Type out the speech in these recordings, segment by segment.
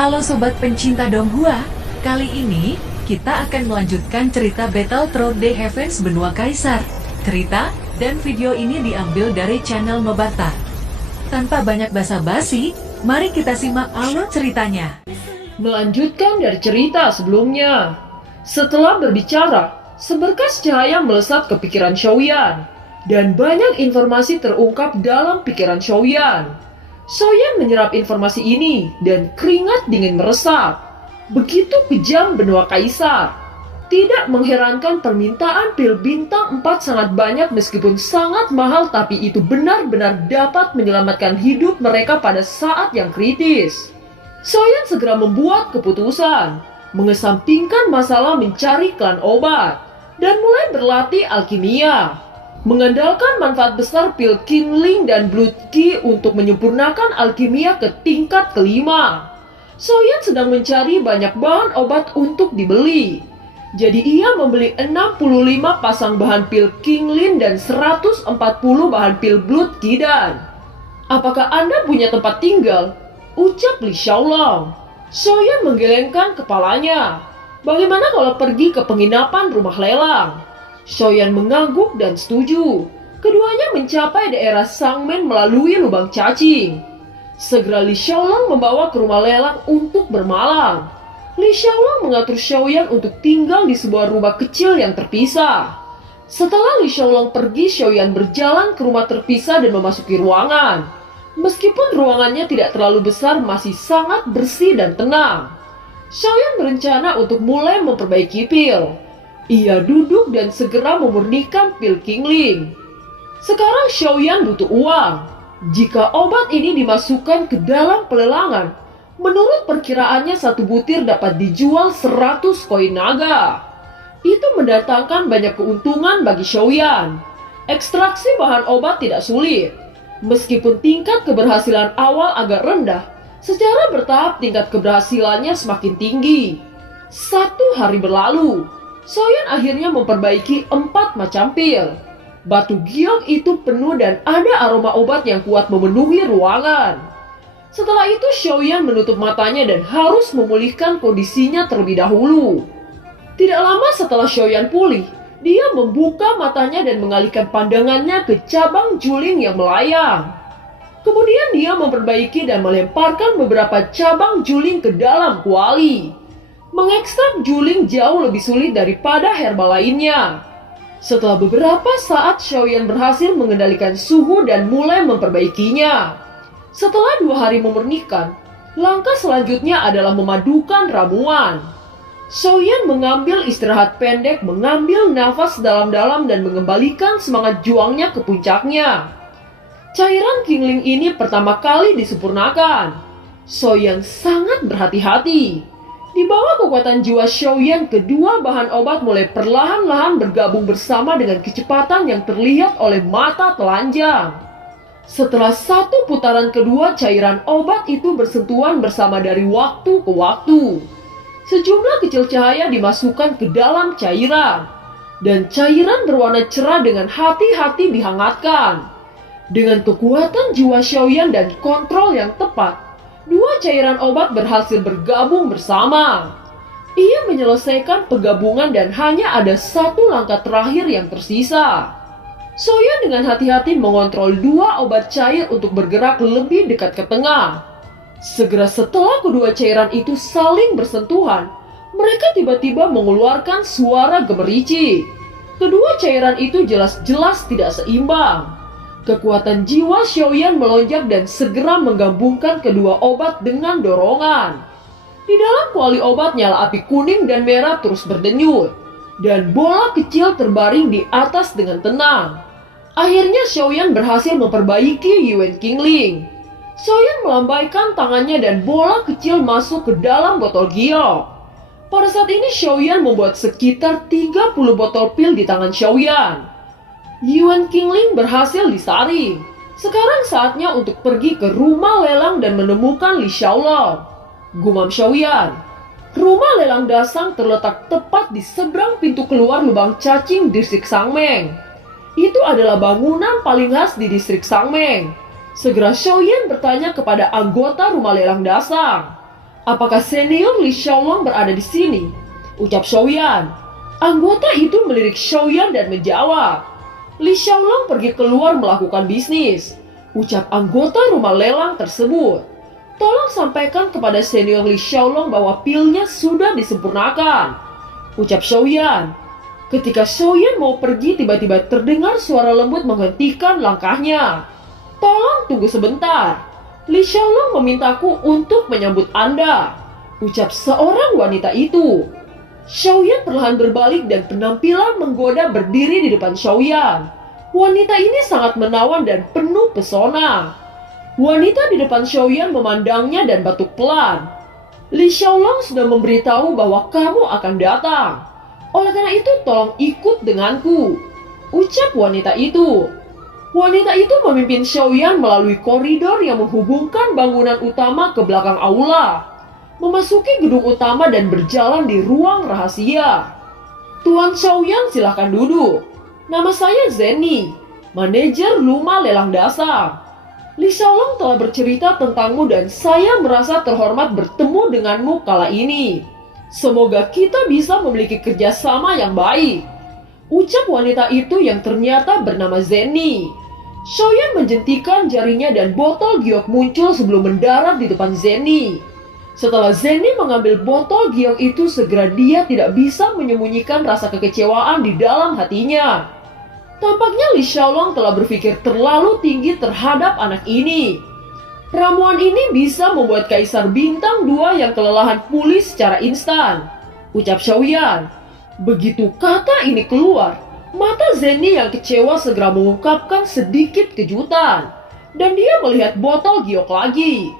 Halo Sobat pencinta Donghua, kali ini kita akan melanjutkan cerita Battle Through the Heavens Benua Kaisar. Cerita dan video ini diambil dari channel Mobata. Tanpa banyak basa-basi, mari kita simak alur ceritanya. Melanjutkan dari cerita sebelumnya. Setelah berbicara, seberkas cahaya melesat ke pikiran Xiaoyan, dan banyak informasi terungkap dalam pikiran Xiaoyan. Xiaoyan menyerap informasi ini dan keringat dingin meresap. Begitu kejam benua Kaisar. Tidak mengherankan permintaan pil bintang 4 sangat banyak meskipun sangat mahal, tapi itu benar-benar dapat menyelamatkan hidup mereka pada saat yang kritis. Xiaoyan segera membuat keputusan, mengesampingkan masalah mencari klan obat, dan mulai berlatih alkimia. Mengandalkan manfaat besar pil Qingling dan Blood Qi untuk menyempurnakan alkimia ke tingkat kelima. Xiaoyan sedang mencari banyak bahan obat untuk dibeli. Jadi ia membeli 65 pasang bahan pil Qingling dan 140 bahan pil Blood Qi dan... "Apakah Anda punya tempat tinggal?" ucap Li Xiaolong. Xiaoyan menggelengkan kepalanya. "Bagaimana kalau pergi ke penginapan rumah lelang?" Xiaoyan mengangguk dan setuju. Keduanya mencapai daerah Sangmen melalui lubang cacing. Segera Li Xiaolong membawa ke rumah lelang untuk bermalam. Li Xiaolong mengatur Xiaoyan untuk tinggal di sebuah rumah kecil yang terpisah. Setelah Li Xiaolong pergi, Xiaoyan berjalan ke rumah terpisah dan memasuki ruangan. Meskipun ruangannya tidak terlalu besar, masih sangat bersih dan tenang. Xiaoyan berencana untuk mulai memperbaiki pil. Ia duduk dan segera memurnikan pil Qingling. Sekarang Xiaoyan butuh uang. Jika obat ini dimasukkan ke dalam pelelangan, menurut perkiraannya satu butir dapat dijual 100 koin naga. Itu mendatangkan banyak keuntungan bagi Xiaoyan. Ekstraksi bahan obat tidak sulit. Meskipun tingkat keberhasilan awal agak rendah, secara bertahap tingkat keberhasilannya semakin tinggi. 1 hari berlalu. Xiaoyan akhirnya memperbaiki 4 macam pil. Batu giok itu penuh dan ada aroma obat yang kuat memenuhi ruangan. Setelah itu Xiaoyan menutup matanya dan harus memulihkan kondisinya terlebih dahulu. Tidak lama setelah Xiaoyan pulih, dia membuka matanya dan mengalihkan pandangannya ke cabang juling yang melayang. Kemudian dia memperbaiki dan melemparkan beberapa cabang juling ke dalam kuali. Mengekstrak juling jauh lebih sulit daripada herba lainnya. Setelah beberapa saat, Xiaoyan berhasil mengendalikan suhu dan mulai memperbaikinya. Setelah 2 hari memurnikan, langkah selanjutnya adalah memadukan ramuan. Xiaoyan mengambil istirahat pendek, mengambil nafas dalam-dalam dan mengembalikan semangat juangnya ke puncaknya. Cairan Qingling ini pertama kali disempurnakan. Xiaoyan sangat berhati-hati. Di bawah kekuatan jiwa Xiaoyan, kedua bahan obat mulai perlahan-lahan bergabung bersama dengan kecepatan yang terlihat oleh mata telanjang. Setelah 1 putaran kedua, cairan obat itu bersentuhan bersama dari waktu ke waktu. Sejumlah kecil cahaya dimasukkan ke dalam cairan, dan cairan berwarna cerah dengan hati-hati dihangatkan. Dengan kekuatan jiwa Xiaoyan dan kontrol yang tepat, 2 cairan obat berhasil bergabung bersama. Ia menyelesaikan penggabungan dan hanya ada 1 langkah terakhir yang tersisa. Xiaoyan dengan hati-hati mengontrol 2 obat cair untuk bergerak lebih dekat ke tengah. Segera setelah kedua cairan itu saling bersentuhan, mereka tiba-tiba mengeluarkan suara gemericik. Kedua cairan itu jelas-jelas tidak seimbang. Kekuatan jiwa Xiaoyan melonjak dan segera menggabungkan kedua obat dengan dorongan. Di dalam kuali obat nyala api kuning dan merah terus berdenyut, dan bola kecil terbaring di atas dengan tenang. Akhirnya Xiaoyan berhasil memperbaiki Yuan Qingling. Xiaoyan melambaikan tangannya dan bola kecil masuk ke dalam botol giok. Pada saat ini Xiaoyan membuat sekitar 30 botol pil di tangan Xiaoyan. Yuan Qingling berhasil disaring. Sekarang saatnya untuk pergi ke rumah lelang dan menemukan Li Xiaolong. Gumam Xiaoyan. Rumah lelang Dasang terletak tepat di seberang pintu keluar lubang cacing distrik Sangmeng. Itu adalah bangunan paling khas di distrik Sangmeng. Segera Xiaoyan bertanya kepada anggota rumah lelang Dasang. Apakah senior Li Xiaolong berada di sini? Ucap Xiaoyan. Anggota itu melirik Xiaoyan dan menjawab, Li Xiaolong pergi keluar melakukan bisnis. Ucap anggota rumah lelang tersebut. Tolong sampaikan kepada senior Li Xiaolong bahwa pilnya sudah disempurnakan. Ucap Xiaoyan. Ketika Xiaoyan mau pergi, tiba-tiba terdengar suara lembut menghentikan langkahnya. Tolong tunggu sebentar. Li Xiaolong memintaku untuk menyambut Anda. Ucap seorang wanita itu. Xiaoyan perlahan berbalik dan penampilan menggoda berdiri di depan Xiaoyan. Wanita ini sangat menawan dan penuh pesona. Wanita di depan Xiaoyan memandangnya dan batuk pelan. Li Xiaolong sudah memberitahu bahwa kamu akan datang. Oleh karena itu tolong ikut denganku. Ucap wanita itu. Wanita itu memimpin Xiaoyan melalui koridor yang menghubungkan bangunan utama ke belakang aula, memasuki gedung utama dan berjalan di ruang rahasia. Tuan Xiaoyan, silakan duduk. Nama saya Zenny, manajer Luma Lelang Dasar. Li Xiaolong telah bercerita tentangmu dan saya merasa terhormat bertemu denganmu kala ini. Semoga kita bisa memiliki kerjasama yang baik. Ucap wanita itu yang ternyata bernama Zenny. Xiaoyan menjentikan jarinya dan botol giok muncul sebelum mendarat di depan Zenny. Setelah Zenny mengambil botol giok itu, segera dia tidak bisa menyembunyikan rasa kekecewaan di dalam hatinya. Tampaknya Li Xiaolong telah berpikir terlalu tinggi terhadap anak ini. Ramuan ini bisa membuat Kaisar Bintang 2 yang kelelahan pulih secara instan. Ucap Xiaoyan. Begitu kata ini keluar, mata Zenny yang kecewa segera mengungkapkan sedikit kejutan. Dan dia melihat botol giok lagi.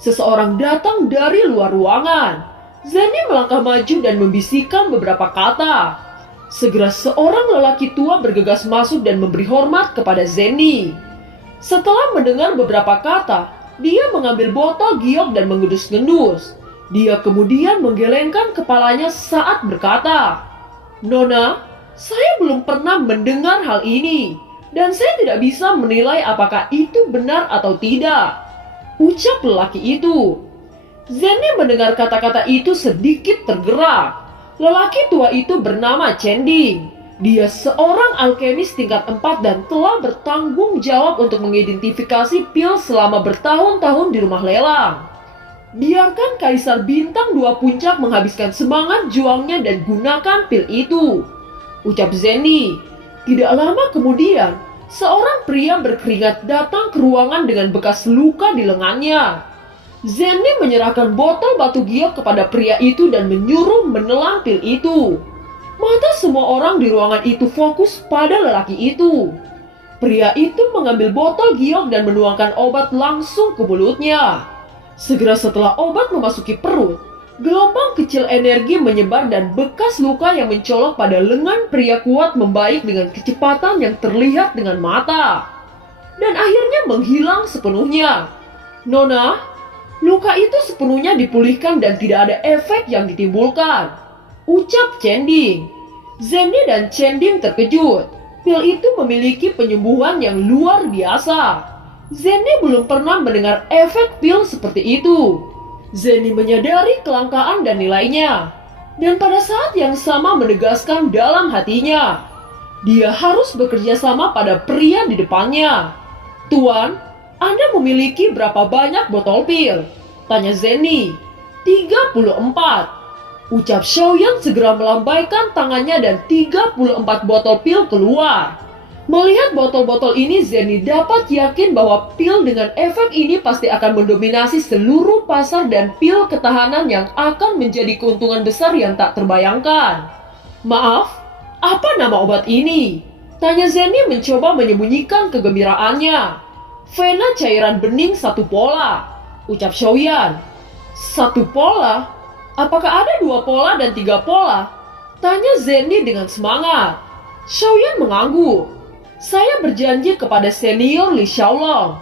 Seseorang datang dari luar ruangan. Zenny melangkah maju dan membisikkan beberapa kata. Segera seorang lelaki tua bergegas masuk dan memberi hormat kepada Zenny. Setelah mendengar beberapa kata, dia mengambil botol giok dan mengendus-ngendus. Dia kemudian menggelengkan kepalanya saat berkata, Nona, saya belum pernah mendengar hal ini, dan saya tidak bisa menilai apakah itu benar atau tidak. Ucap lelaki itu. Zenny mendengar kata-kata itu sedikit tergerak. Lelaki tua itu bernama Chen Ding. Dia seorang alkemis tingkat 4 dan telah bertanggung jawab untuk mengidentifikasi pil selama bertahun-tahun di rumah lelang. Biarkan Kaisar Bintang 2 Puncak menghabiskan semangat juangnya dan gunakan pil itu. Ucap Zenny. Tidak lama kemudian, seorang pria berkeringat datang ke ruangan dengan bekas luka di lengannya. Zenny menyerahkan botol batu giok kepada pria itu dan menyuruh menelan pil itu. Mata semua orang di ruangan itu fokus pada lelaki itu. Pria itu mengambil botol giok dan menuangkan obat langsung ke mulutnya. Segera setelah obat memasuki perut, gelombang kecil energi menyebar dan bekas luka yang mencolok pada lengan pria kuat membaik dengan kecepatan yang terlihat dengan mata. Dan akhirnya menghilang sepenuhnya. Nona, luka itu sepenuhnya dipulihkan dan tidak ada efek yang ditimbulkan. Ucap Chen Ding. Zenny dan Chen Ding terkejut. Pil itu memiliki penyembuhan yang luar biasa. Zenny belum pernah mendengar efek pil seperti itu. Zenny menyadari kelangkaan dan nilainya. Dan pada saat yang sama menegaskan dalam hatinya, dia harus bekerja sama pada pria di depannya. Tuan, Anda memiliki berapa banyak botol pil? Tanya Zenny. 34. Ucap Xiaoyan segera melambaikan tangannya dan 34 botol pil keluar. Melihat botol-botol ini, Zenny dapat yakin bahwa pil dengan efek ini pasti akan mendominasi seluruh pasar dan pil ketahanan yang akan menjadi keuntungan besar yang tak terbayangkan. Maaf, apa nama obat ini? Tanya Zenny mencoba menyembunyikan kegembiraannya. Vena cairan bening 1 pola. Ucap Xiaoyan. 1 pola? Apakah ada 2 pola dan 3 pola? Tanya Zenny dengan semangat. Xiaoyan mengangguk. Saya berjanji kepada senior Li Xiaolong.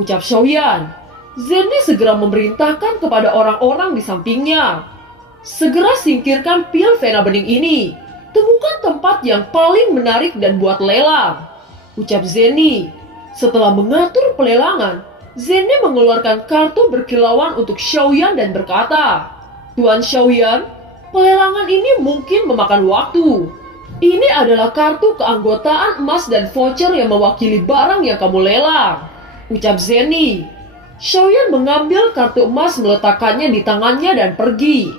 Ucap Xiaoyan. Zenny segera memerintahkan kepada orang-orang di sampingnya. Segera singkirkan pil Vena bening ini. Temukan tempat yang paling menarik dan buat lelang. Ucap Zenny. Setelah mengatur pelelangan, Zenny mengeluarkan kartu berkilauan untuk Xiaoyan dan berkata, "Tuan Xiaoyan, pelelangan ini mungkin memakan waktu. Ini adalah kartu keanggotaan emas dan voucher yang mewakili barang yang kamu lelang," ucap Zenny. Xiaoyan mengambil kartu emas, meletakkannya di tangannya dan pergi.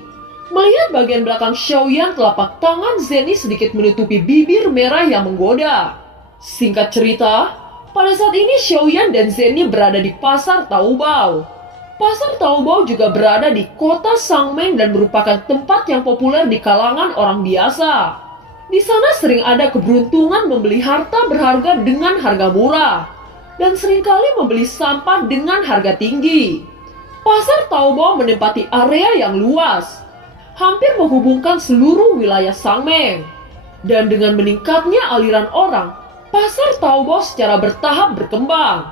Melihat bagian belakang Xiaoyan, telapak tangan Zenny sedikit menutupi bibir merah yang menggoda. Singkat cerita, pada saat ini Xiaoyan dan Zenny berada di pasar Taobao. Pasar Taobao juga berada di kota Sangmeng dan merupakan tempat yang populer di kalangan orang biasa. Di sana sering ada keberuntungan membeli harta berharga dengan harga murah, dan seringkali membeli sampah dengan harga tinggi. Pasar Taobao menempati area yang luas, hampir menghubungkan seluruh wilayah Sangmeng. Dan dengan meningkatnya aliran orang, pasar Taobao secara bertahap berkembang.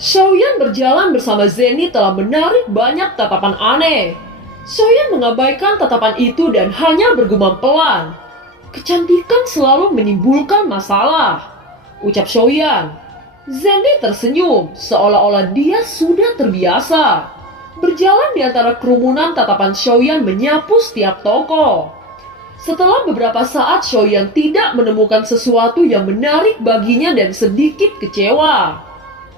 Xiaoyan berjalan bersama Zenny telah menarik banyak tatapan aneh. Xiaoyan mengabaikan tatapan itu dan hanya bergumam pelan, "Kecantikan selalu menimbulkan masalah," ucap Xiaoyan. Zenny tersenyum, seolah-olah dia sudah terbiasa. Berjalan di antara kerumunan, tatapan Xiaoyan menyapu setiap toko. Setelah beberapa saat, Xiaoyan tidak menemukan sesuatu yang menarik baginya dan sedikit kecewa.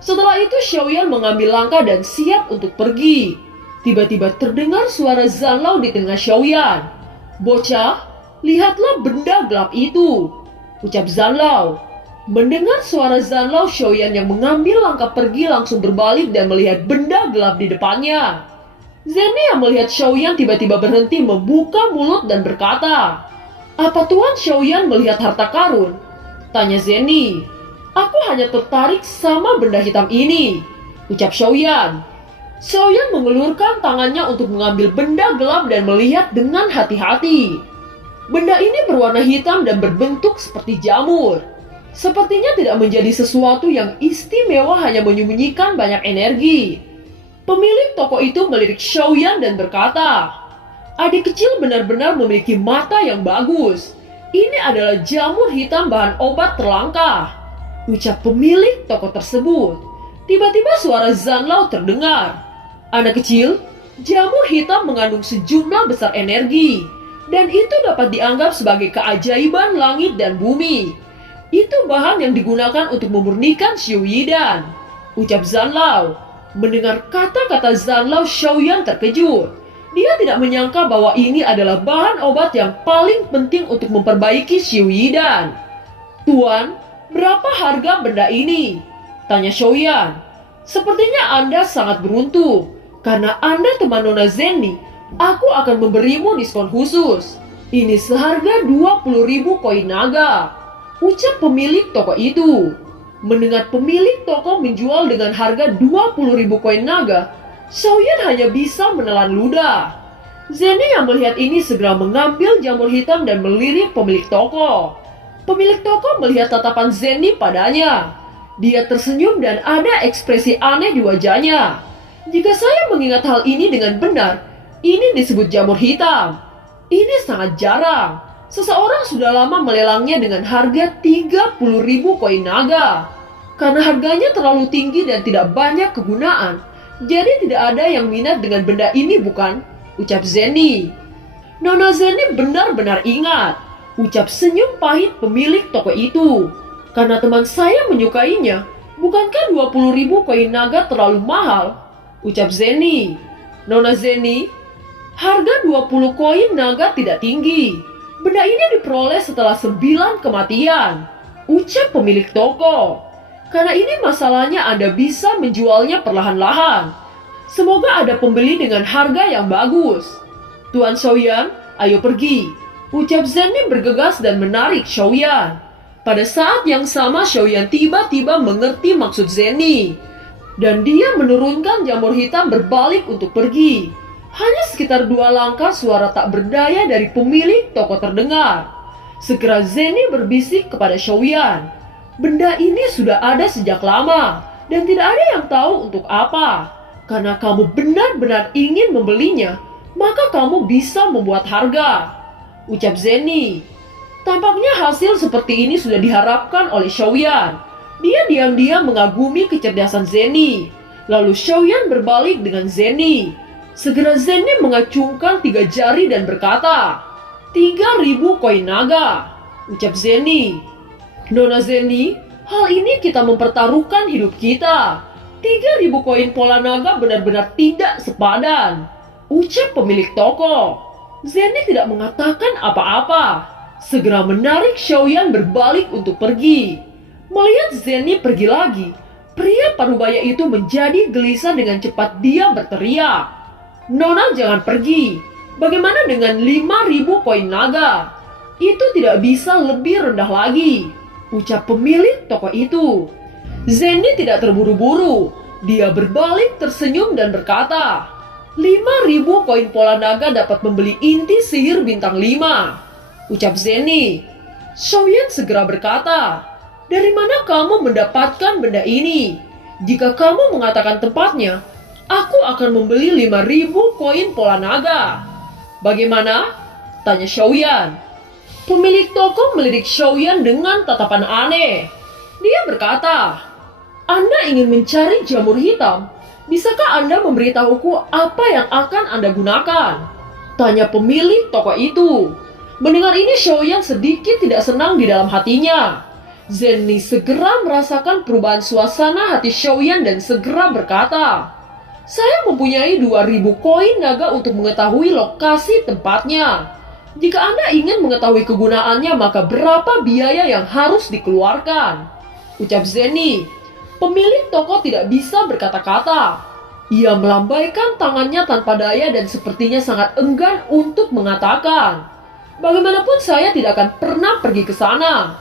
Setelah itu, Xiaoyan mengambil langkah dan siap untuk pergi. Tiba-tiba terdengar suara Zanlao di tengah Xiaoyan. "Bocah, lihatlah benda gelap itu," ucap Zanlao. Mendengar suara Zanlao, Xiaoyan yang mengambil langkah pergi langsung berbalik dan melihat benda gelap di depannya. Zenny yang melihat Xiaoyan tiba-tiba berhenti, membuka mulut dan berkata, "Apa Tuan Xiaoyan melihat harta karun?" tanya Zenny. "Aku hanya tertarik sama benda hitam ini," ucap Xiaoyan. Xiaoyan mengelurkan tangannya untuk mengambil benda gelap dan melihat dengan hati-hati. Benda ini berwarna hitam dan berbentuk seperti jamur. Sepertinya tidak menjadi sesuatu yang istimewa, hanya menyembunyikan banyak energi. Pemilik toko itu melirik Xiaoyan dan berkata, "Adik kecil benar-benar memiliki mata yang bagus. Ini adalah jamur hitam bahan obat terlangka," ucap pemilik toko tersebut. Tiba-tiba suara Zanlao terdengar. "Anak kecil, jamur hitam mengandung sejumlah besar energi, dan itu dapat dianggap sebagai keajaiban langit dan bumi. Itu bahan yang digunakan untuk memurnikan Xiu Yidan," ucap Zanlao. Mendengar kata-kata Zanlao, Xiaoyan terkejut. Dia tidak menyangka bahwa ini adalah bahan obat yang paling penting untuk memperbaiki Xiu Yidan. "Tuan, berapa harga benda ini?" tanya Xiaoyan. "Sepertinya Anda sangat beruntung. Karena Anda teman Nona Zenny, aku akan memberimu diskon khusus. Ini seharga 20.000 koin naga," ucap pemilik toko itu. Mendengar pemilik toko menjual dengan harga 20.000 koin naga, Xiaoyan hanya bisa menelan ludah. Zenny yang melihat ini segera mengambil jamur hitam dan melirik pemilik toko. Pemilik toko melihat tatapan Zenny padanya. Dia tersenyum dan ada ekspresi aneh di wajahnya. "Jika saya mengingat hal ini dengan benar, ini disebut jamur hitam. Ini sangat jarang. Seseorang sudah lama melelangnya dengan harga 30.000 koin naga. Karena harganya terlalu tinggi dan tidak banyak kegunaan, jadi tidak ada yang minat dengan benda ini, bukan?" ucap Zenny. "Nona Zenny benar-benar ingat," ucap senyum pahit pemilik toko itu. "Karena teman saya menyukainya, bukankah 20.000 koin naga terlalu mahal?" ucap Zenny. "Nona Zenny, harga 20 koin naga tidak tinggi. Benda ini diperoleh setelah 9 kematian," ucap pemilik toko. "Karena ini masalahnya, Anda bisa menjualnya perlahan-lahan. Semoga ada pembeli dengan harga yang bagus." "Tuan Xiaoyan, ayo pergi," ucap Zenny bergegas dan menarik Xiaoyan. Pada saat yang sama, Xiaoyan tiba-tiba mengerti maksud Zenny, dan dia menurunkan jamur hitam berbalik untuk pergi. Hanya sekitar 2 langkah, suara tak berdaya dari pemilik toko terdengar. Segera Zenny berbisik kepada Xiaoyan, "Benda ini sudah ada sejak lama, dan tidak ada yang tahu untuk apa. Karena kamu benar-benar ingin membelinya, maka kamu bisa membuat harga," ucap Zenny. Tampaknya hasil seperti ini sudah diharapkan oleh Xiaoyan. Dia diam-diam mengagumi kecerdasan Zenny. Lalu Xiaoyan berbalik dengan Zenny. Segera Zenny mengacungkan 3 jari dan berkata, 3.000 koin naga. Ucap Zenny. Nona Zenny, hal ini kita mempertaruhkan hidup kita. 3.000 koin pola naga benar-benar tidak sepadan. Ucap pemilik toko. Zenny tidak mengatakan apa-apa. Segera menarik Xiaoyan berbalik untuk pergi. Melihat Zenny pergi lagi, pria parubaya itu menjadi gelisah. Dengan cepat dia berteriak, Nona jangan pergi. Bagaimana dengan 5.000 koin naga? Itu tidak bisa lebih rendah lagi. Ucap pemilik toko itu. Zenny tidak terburu-buru. Dia berbalik tersenyum dan berkata, 5.000 koin pola naga dapat membeli inti sihir bintang 5. Ucap Zenny. Xiaoyan segera berkata, dari mana kamu mendapatkan benda ini? Jika kamu mengatakan tempatnya, aku akan membeli 5.000 koin pola naga. Bagaimana? Tanya Xiaoyan. Pemilik toko melirik Xiaoyan dengan tatapan aneh. Dia berkata, Anda ingin mencari jamur hitam? Bisakah Anda memberitahuku apa yang akan Anda gunakan? Tanya pemilik toko itu. Mendengar ini Xiaoyan sedikit tidak senang di dalam hatinya. Zenny segera merasakan perubahan suasana hati Xiaoyan dan segera berkata, saya mempunyai 2.000 koin naga untuk mengetahui lokasi tempatnya. Jika Anda ingin mengetahui kegunaannya, maka berapa biaya yang harus dikeluarkan? Ucap Zenny. Pemilik toko tidak bisa berkata-kata. Ia melambaikan tangannya tanpa daya dan sepertinya sangat enggan untuk mengatakan, bagaimanapun saya tidak akan pernah pergi ke sana.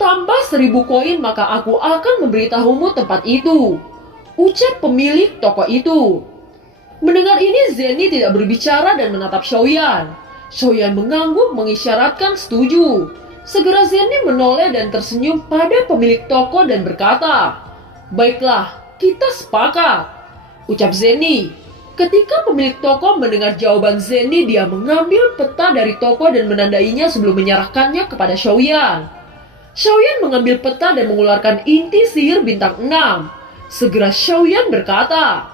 Tambah 1.000 koin maka aku akan memberitahumu tempat itu. Ucap pemilik toko itu. Mendengar ini Zenny tidak berbicara dan menatap Xiaoyan. Xiaoyan mengangguk mengisyaratkan setuju. Segera Zenny menoleh dan tersenyum pada pemilik toko dan berkata, baiklah, kita sepakat. Ucap Zenny. Ketika pemilik toko mendengar jawaban Zenny, dia mengambil peta dari toko dan menandainya sebelum menyerahkannya kepada Xiaoyan. Xiaoyan mengambil peta dan mengeluarkan inti sihir bintang 6. Segera Xiaoyan berkata,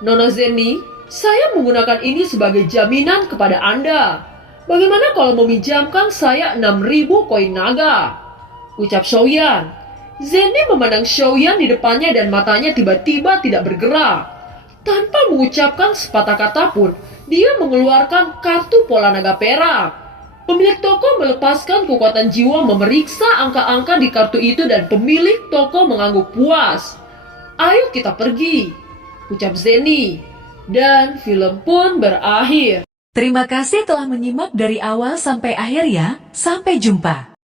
Nona Zenny, saya menggunakan ini sebagai jaminan kepada Anda. Bagaimana kalau meminjamkan saya 6.000 koin naga? Ucap Xiaoyan. Zenny memandang Xiaoyan di depannya dan matanya tiba-tiba tidak bergerak. Tanpa mengucapkan sepatah kata pun, dia mengeluarkan kartu pola naga perak. Pemilik toko melepaskan kekuatan jiwa memeriksa angka-angka di kartu itu dan pemilik toko mengangguk puas. Ayo kita pergi, ucap Zenny. Dan film pun berakhir. Terima kasih telah menyimak dari awal sampai akhir ya. Sampai jumpa.